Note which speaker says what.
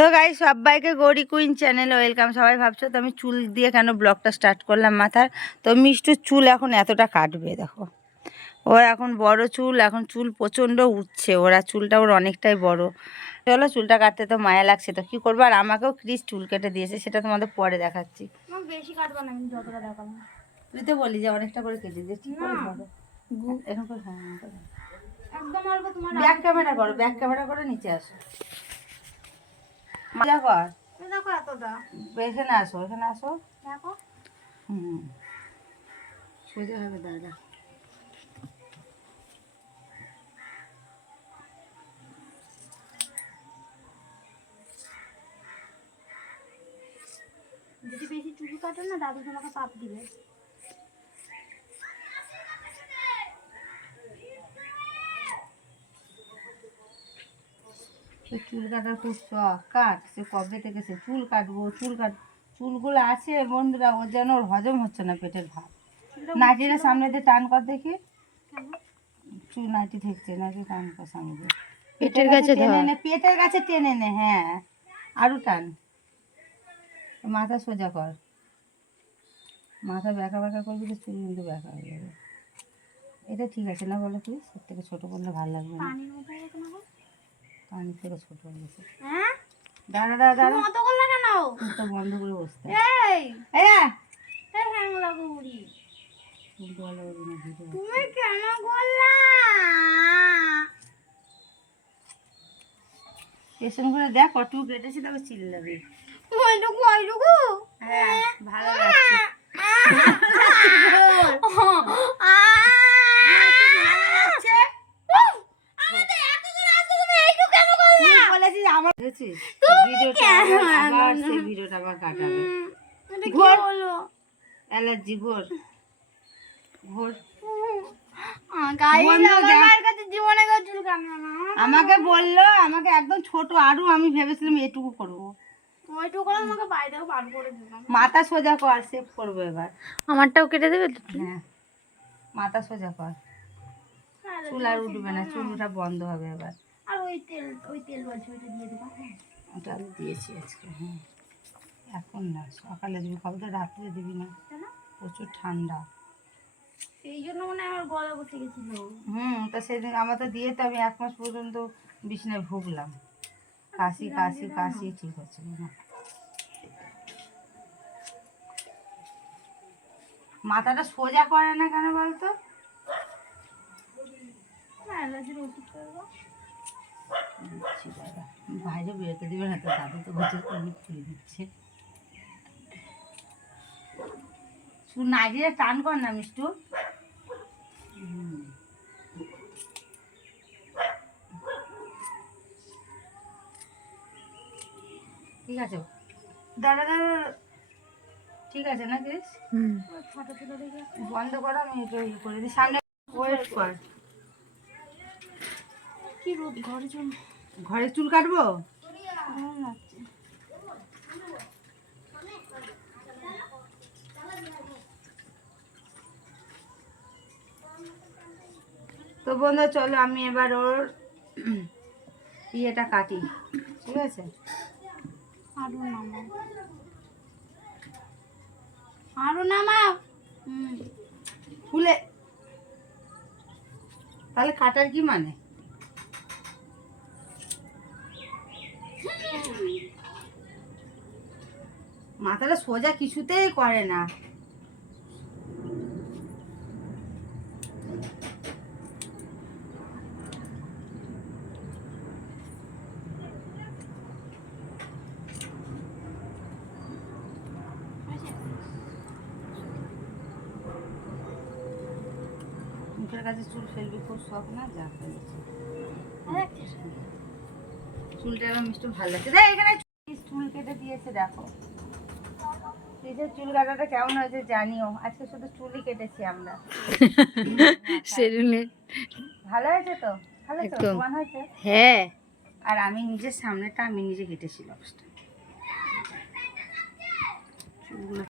Speaker 1: তো গাই সবাইকে গৌরী কুইন চ্যানেলে ওয়েলকাম সবাই ভাবছ তো আমি চুল দিয়ে কেন ব্লগটা স্টার্ট করলাম মাথার? তো মিষ্টুর চুল এখন এতটা কাটবে দেখো। ওর এখন বড় চুল এখন চুল প্রচণ্ড উঠছে। ওরা চুলটা ওর অনেকটাই বড়। চলো চুলটা কাটতে তো মায়া লাগছে তো। কী করব? আর আমাকেও ক্রিস চুল কেটে দিয়েছে সেটা তোমাদের পরে দেখাচ্ছি।
Speaker 2: বেশি কাটবো না যতটা দেখাবো
Speaker 1: তুই তো বলি যে অনেকটা করে কেটে দিয়েছি ঠিক এখন করে হ্যাঁ,
Speaker 2: একদম অল্প তোমার
Speaker 1: ব্যাক ক্যামেরা করো ব্যাক ক্যামেরা করে নিচে আসো। মজা কর
Speaker 2: এই দেখো এতটা।
Speaker 1: এখানে আসো এখানে আসো। হুম। সোজা হবে দাদা।
Speaker 2: যদি বেশি চুল কাটো না দাদু তোমাকে পাপ দিবে।
Speaker 1: চুল কাটার খুব শখ। কাট সে কবে থেকে সে চুল কাটবো? চুল কাট চুলগুলো আছে বন্ধুরা ওর যেন ওর হজম হচ্ছে না পেটের ভাত নাইটিটা সামনে দিয়ে টান কর দেখি। চুল নাইটি ঠেকছে নাইটি টান কর সামনে দিয়ে।
Speaker 3: পেটের কাছে
Speaker 1: টেনে নে পেটের কাছে টেনে নে হ্যাঁ। আরও টান। মাথা সোজা কর। মাথা ব্যাকা ব্যাকা করবি তো চুল কিন্তু ব্যাকা হয়ে যাবে। এটা ঠিক আছে না বলো প্লিজ সব থেকে ছোটো করলে ভালো লাগবে না। পানি থেকে ছোট হয়ে গেছে।
Speaker 2: হ্যাঁ?
Speaker 1: দাঁড়া দাঁড়া দাঁড়া।
Speaker 2: করলে কেন?
Speaker 1: তো বন্ধ করে বসতে।
Speaker 2: এই! এই হ্যাংলা তুমি কেন করলা?
Speaker 1: পেছন করে দেখ কত কেটেছি তবে চিল্লাবি।
Speaker 2: ওইটুকু ওইটুকু
Speaker 1: হ্যাঁ ভালো লাগছে তুই বলেছিস আমার ভিডিওটা আবার- আবার সেই ভিডিওটা আবার কাটাবে। ঘোর। অ্যালার্জি ঘোর। ঘোর। বন্ধু দেখ।
Speaker 2: জীবনে কেউ চুল কাটবে না
Speaker 1: আমাকে বলল আমাকে একদম ছোট আরও আমি ভেবেছিলাম এটুকু করব। মাথা সোজা কর সেভ করব এবার।
Speaker 3: আমারটাও কেটে দেবে
Speaker 1: হ্যাঁ মাথা সোজা কর। চুল আর উঠবে না চুল ওঠা বন্ধ হবে এবার।
Speaker 2: ওই তেল ওই তেল বলছি ওইটা দিয়ে দেবো
Speaker 1: ওটা আমি দিয়েছি আজকে হ্যাঁ। এখন না সকালে দিবি কবে তো রাত্রে দিবি না। প্রচুর ঠান্ডা।
Speaker 2: সেই জন্য মনে হয় আমার গলা বসে গেছিল।
Speaker 1: হুম তা সেদিন আমার তো দিয়ে তো আমি এক মাস পর্যন্ত বিছনায় ভুগলাম। কাশি কাশি কাশি ঠিক হচ্ছিল না। মাথাটা সোজা করে না কেন বলতো?
Speaker 2: অ্যালার্জির ওষুধ করব
Speaker 1: দিচ্ছি দাদা বাইরে বেরোতে দিবে না তো দাদু তো বলছে তুমি খুলে দিচ্ছে। নাইটিটা টান কর না মিষ্টু। ঠিক আছে। দাদা দাদা ঠিক আছে না ক্রিস? বন্ধ করো আমি করে দিই। সামনে ওয়েট কর।
Speaker 2: কি রোদ ঘরে জন্য
Speaker 1: ঘরে চুল কাটবো? তো বন্ধু চলো আমি এবার ওর ইয়েটা কাটি ঠিক আছে?
Speaker 2: আরও নামাও। আরও নামাও। হুম।
Speaker 1: ফুলে। তাহলে কাটার কি মানে? মাথাটা সোজা কিছুতেই করে না। মুখের কাছে চুল খুব শখ না? যা চুলটা মিষ্টি ভালো লাগছে। দেখ, এখানে চুল কেটে দিয়েছে, দেখো। নিজের চুল কাটাটা কেমন হয়েছে জানিও। আজকে শুধু চুলই কেটেছি আমরা।
Speaker 3: সেলুনে
Speaker 1: ভালো হয়েছে তো? ভালো তো? তোমার হয়েছে?
Speaker 3: হ্যাঁ।
Speaker 1: আর আমি নিজের সামনেটা আমি নিজে কেটেছি লবসটা